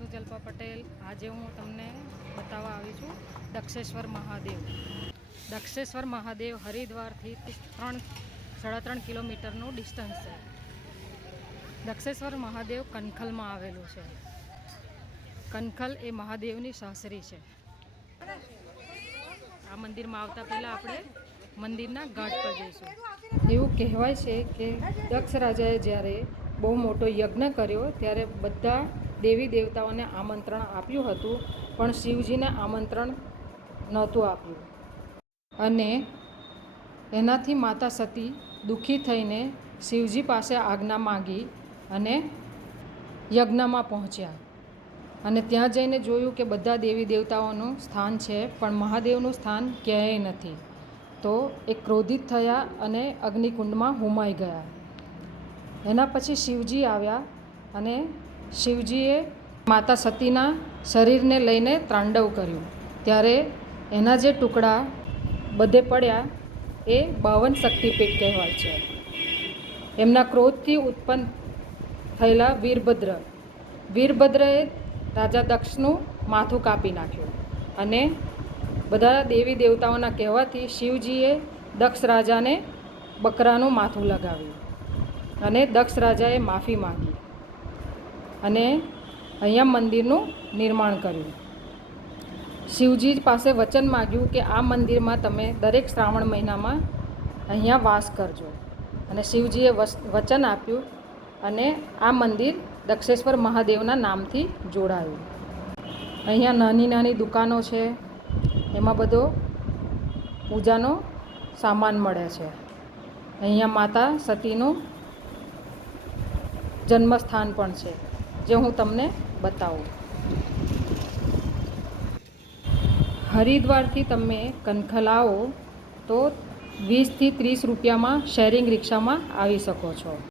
છું જલ્પા પટેલ। આજે હું તમને બતાવવા આવી છું દક્ષેશ્વર મહાદેવ। દક્ષેશ્વર મહાદેવ હરિદ્વારથી 3.5 કિલોમીટરનું ડિસ્ટન્સ છે। દક્ષેશ્વર મહાદેવ કનખલમાં આવેલું છે। કનખલ એ મહાદેવની સાસરી છે। આ મંદિરમાં આવતા પહેલાં આપણે મંદિરના ઘાટ પર જઈશું। એવું કહેવાય છે કે દક્ષ રાજાએ જ્યારે બહુ મોટો યજ્ઞ કર્યો ત્યારે બધા દેવી દેવતાઓને આમંત્રણ આપ્યું હતું, પણ શિવજીને આમંત્રણ નહોતું આપ્યું અને એનાથી માતા સતી દુઃખી થઈને શિવજી પાસે આજ્ઞા માંગી અને યજ્ઞમાં પહોંચ્યા અને ત્યાં જઈને જોયું કે બધા દેવી દેવતાઓનું સ્થાન છે, પણ મહાદેવનું સ્થાન ક્યાંય નથી। તો એ ક્રોધિત થયા અને અગ્નિકુંડમાં હોમાઈ ગયા। એના પછી શિવજી આવ્યા અને શિવજીએ માતા સતીના શરીરને લઈને તાંડવ કર્યું। ત્યારે એના જે ટુકડા બધે પડ્યા એ 52 શક્તિપીઠ કહેવાય છે। એમના ક્રોધથી ઉત્પન્ન થયેલા વીરભદ્રએ રાજા દક્ષનું માથું કાપી નાખ્યું અને બધા દેવી દેવતાઓના કહેવાથી શિવજીએ દક્ષ રાજાને બકરાનું માથું લગાવ્યું અને દક્ષ રાજાએ માફી માંગી અને અહીંયા મંદિરનું નિર્માણ કર્યું। શિવજી પાસે વચન માગ્યું કે આ મંદિરમાં તમે દરેક શ્રાવણ મહિનામાં અહીંયા વાસ કરજો અને શિવજીએ વચન આપ્યું અને આ મંદિર દક્ષેશ્વર મહાદેવના નામથી જોડાયું। અહીંયા નાની નાની દુકાનો છે, એમાં બધો પૂજાનો સામાન મળે છે। અહીંયા માતા સતીનું જન્મસ્થાન પણ છે, જે હું તમને બતાવું। હરિદ્વારથી તમે કનખલ આવો તો 20 થી 30 રૂપિયામાં શેરિંગ રિક્ષામાં આવી શકો છો।